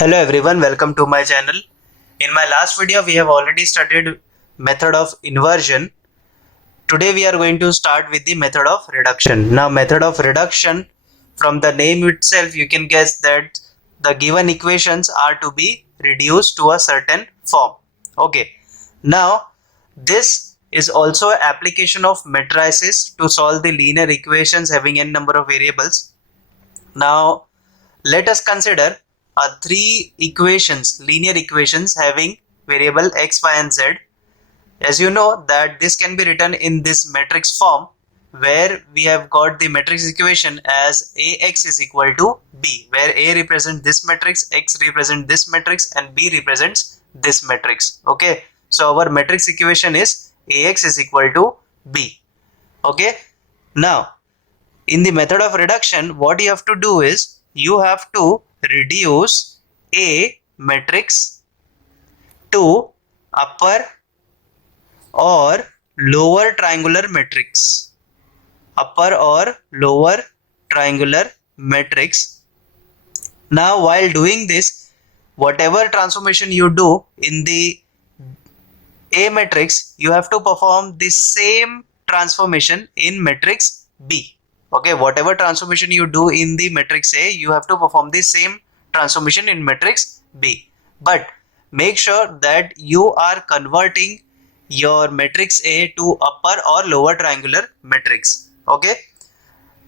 Hello everyone, welcome to my channel. In my last video we have already studied method of inversion. Today we are going to start with the method of reduction. Now method of reduction, from the name itself you can guess that the given equations are to be reduced to a certain form. Okay. Now this is also application of matrices to solve the linear equations having n number of variables. Now let us consider three equations, linear equations having variable x, y and z. As you know that this can be written in this matrix form, where we have got the matrix equation as Ax is equal to B, where A represents this matrix, X represents this matrix and B represents this matrix. Okay, so our matrix equation is Ax is equal to B. Okay, now in the method of reduction, what you have to do is you have to reduce a matrix to upper or lower triangular matrix. Upper or lower triangular matrix. Now while doing this, whatever transformation you do in the A matrix, you have to perform the same transformation in matrix B. Okay, whatever transformation you do in the matrix A, you have to perform the same transformation in matrix B. But make sure that you are converting your matrix A to upper or lower triangular matrix. Okay,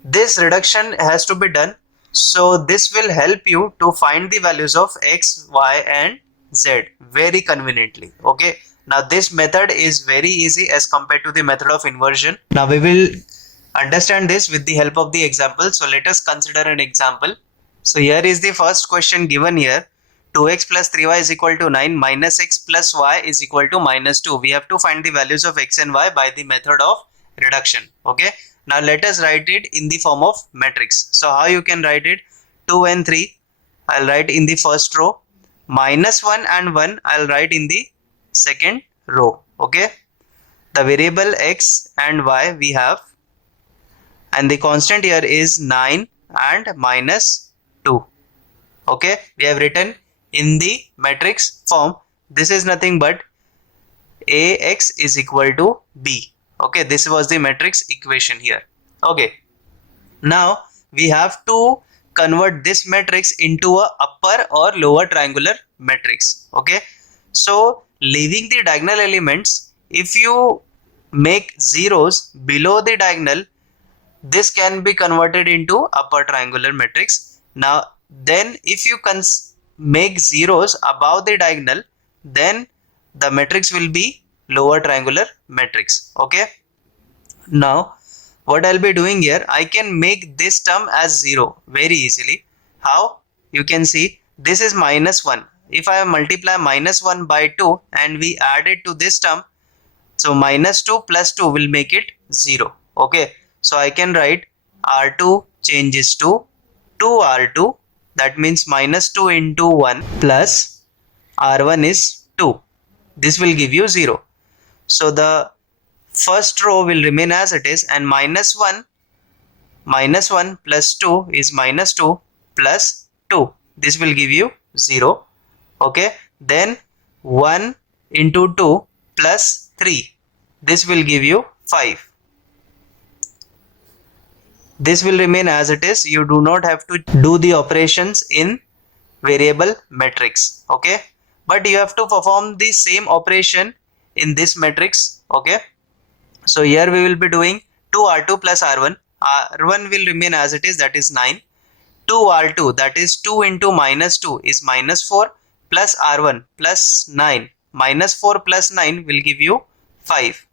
this reduction has to be done. So this will help you to find the values of x, y and z very conveniently. Okay, now this method is very easy as compared to the method of inversion. Now we will understand this with the help of the example. So let us consider an example. So here is the first question given here. 2x plus 3y is equal to 9 minus x plus y is equal to minus 2. We have to find the values of x and y by the method of reduction. Okay, now let us write it in the form of matrix. So how you can write it? 2 and 3 I'll write in the first row, minus 1 and 1 I'll write in the second row. Okay, the variable x and y we have, and the constant here is 9 and minus 2. Okay, we have written in the matrix form. This is nothing but Ax is equal to B. Okay, this was the matrix equation here. Okay, now we have to convert this matrix into a upper or lower triangular matrix. Okay, so leaving the diagonal elements, if you make zeros below the diagonal, this can be converted into upper triangular matrix. Now then if you make zeros above the diagonal, then the matrix will be lower triangular matrix. Okay, now what I'll be doing here, I can make this term as 0 very easily. How? You can see this is minus 1. If I multiply minus 1 by 2 and we add it to this term, so minus 2 plus 2 will make it 0. Okay, so I can write R2 changes to 2R2, that means minus 2 into 1 plus R1 is 2. This will give you 0. So the first row will remain as it is, and minus 1 plus 2 is minus 2 plus 2. This will give you 0. Okay, then 1 into 2 plus 3. This will give you 5. This will remain as it is. You do not have to do the operations in variable matrix. Okay, but you have to perform the same operation in this matrix. Okay, so here we will be doing 2R2 plus R1. R1 will remain as it is, that is 9. 2R2, that is 2 into minus 2 is minus 4 plus R1 plus 9. Minus 4 plus 9 will give you 5.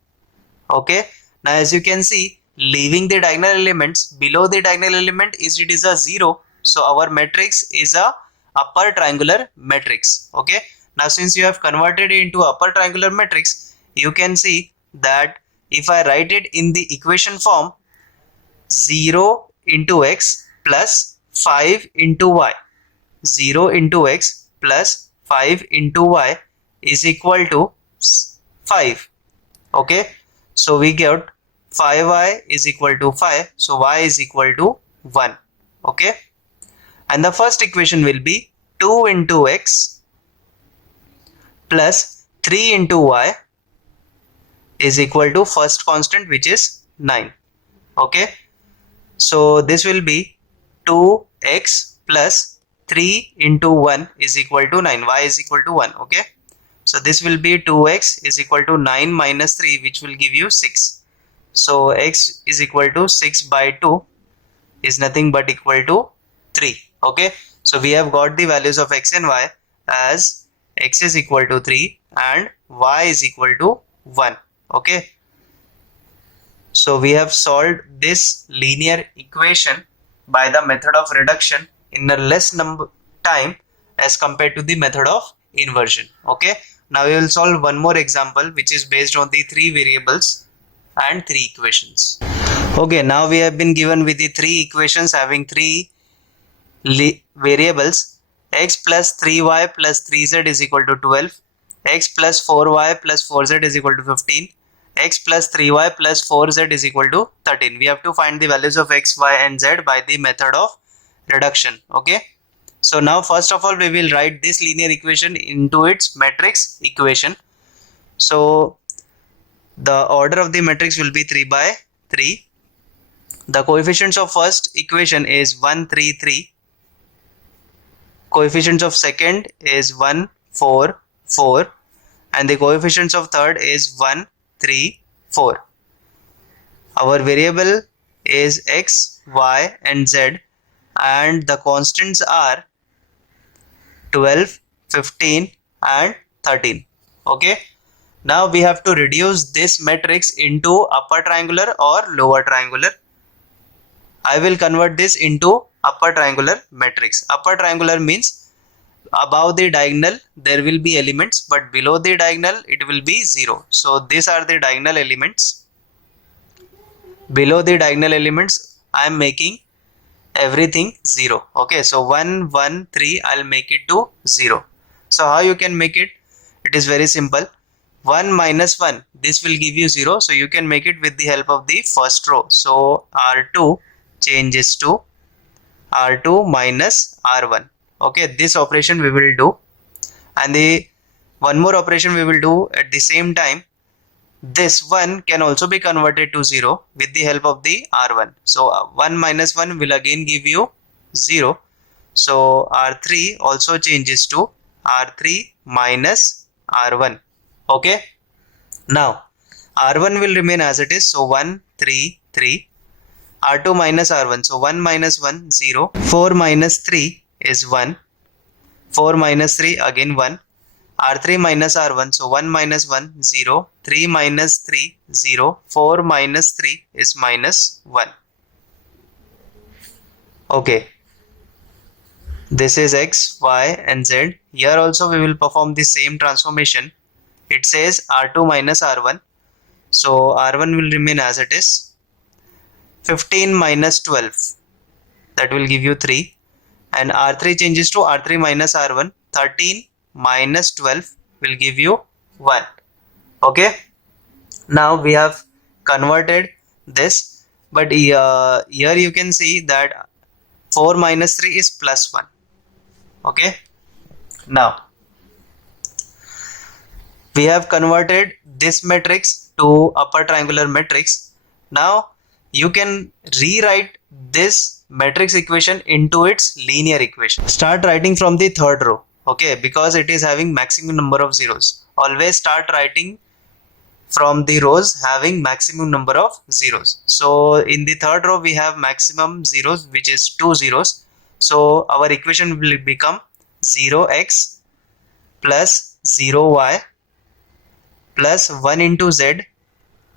Okay, now as you can see, leaving the diagonal elements, below the diagonal element it is a 0. So our matrix is a upper triangular matrix. Okay, now since you have converted it into upper triangular matrix, you can see that if I write it in the equation form, 0 into x plus 5 into y, 0 into x plus 5 into y is equal to 5. Okay, so we get 5y is equal to 5, so y is equal to 1. Okay, and the first equation will be 2 into x plus 3 into y is equal to first constant, which is 9. Okay, so this will be 2x plus 3 into 1 is equal to 9. Y is equal to 1. Okay, so this will be 2x is equal to 9 minus 3, which will give you 6. So x is equal to 6 by 2 is nothing but equal to 3. Okay, so we have got the values of x and y as x is equal to 3 and y is equal to 1. Okay, so we have solved this linear equation by the method of reduction in a less number time as compared to the method of inversion. Okay, now we will solve one more example which is based on the 3 variables and 3 equations. Okay, now we have been given with the 3 equations having 3 variables. X plus 3y plus 3z is equal to 12, x plus 4y plus 4z is equal to 15, x plus 3y plus 4z is equal to 13. We have to find the values of x, y and z by the method of reduction. Okay, so now first of all we will write this linear equation into its matrix equation. So the order of the matrix will be 3 by 3. The coefficients of first equation is 1, 3, 3. Coefficients of second is 1, 4, 4. And the coefficients of third is 1, 3, 4. Our variable is x, y and z, and the constants are 12, 15 and 13. Okay, now we have to reduce this matrix into upper triangular or lower triangular. I will convert this into upper triangular matrix. Upper triangular means above the diagonal there will be elements, but below the diagonal it will be 0. So these are the diagonal elements. Below the diagonal elements I am making everything 0. Okay, so 1, 1, 3 I'll make it to 0. So how you can make it? It is very simple. 1 minus 1, this will give you 0. So you can make it with the help of the first row. So R2 changes to R2 minus R1. Okay, this operation we will do, and the one more operation we will do at the same time. This 1 can also be converted to 0 with the help of the R1. So 1 minus 1 will again give you 0. So R3 also changes to R3 minus R1. Okay, now R1 will remain as it is. So 1, 3, 3. R2 minus R1. So 1 minus 1, 0. 4 minus 3 is 1. 4 minus 3 again 1. R3 minus R1. So 1 minus 1, 0. 3 minus 3, 0. 4 minus 3 is minus 1. Okay. This is x, y and z. Here also we will perform the same transformation. It says R2 minus R1. So R1 will remain as it is. 15 minus 12, that will give you 3, and R3 changes to R3 minus R1. 13 minus 12 will give you 1. Okay, now we have converted this, but here you can see that 4 minus 3 is plus 1. Okay, now we have converted this matrix to upper triangular matrix. Now you can rewrite this matrix equation into its linear equation. Start writing from the third row. Okay, because it is having maximum number of zeros. Always start writing from the rows having maximum number of zeros. So in the third row we have maximum zeros, which is 2 zeros. So our equation will become 0x plus 0y plus 1 into z.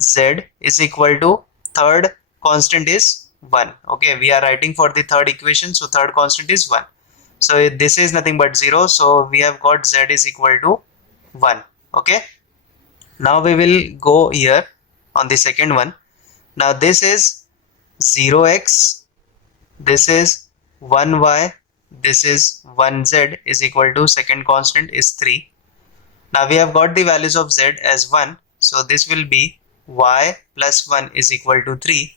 Z is equal to third constant is 1. Okay, we are writing for the third equation, so third constant is 1. So this is nothing but 0. So we have got z is equal to 1. Okay, now we will go here on the second one. Now this is 0x, this is 1y, this is 1z is equal to second constant is 3. Now we have got the values of z as 1. So this will be y plus 1 is equal to 3,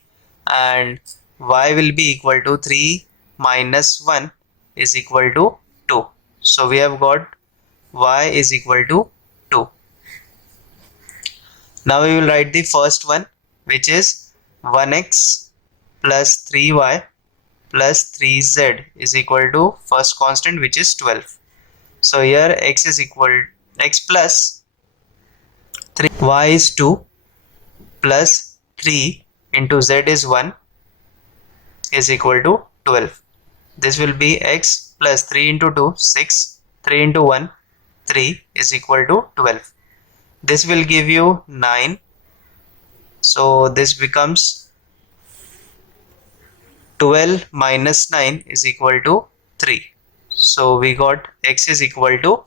and y will be equal to 3 minus 1 is equal to 2. So we have got y is equal to 2. Now we will write the first one, which is 1x plus 3y plus 3z is equal to first constant, which is 12. So here x is equal x plus 3, y is 2 plus 3 into z is 1 is equal to 12. This will be x plus 3 into 2, 6, 3 into 1, 3 is equal to 12. This will give you 9. So this becomes 12 minus 9 is equal to 3. So we got x is equal to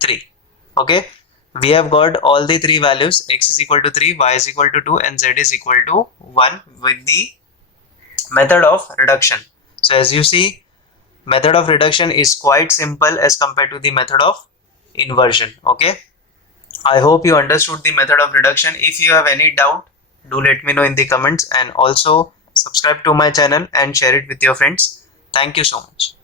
3. Okay. We have got all the three values, x is equal to 3, y is equal to 2 and z is equal to 1 with the method of reduction. So as you see, method of reduction is quite simple as compared to the method of inversion. Okay. I hope you understood the method of reduction. If you have any doubt, do let me know in the comments, and also subscribe to my channel and share it with your friends. Thank you so much.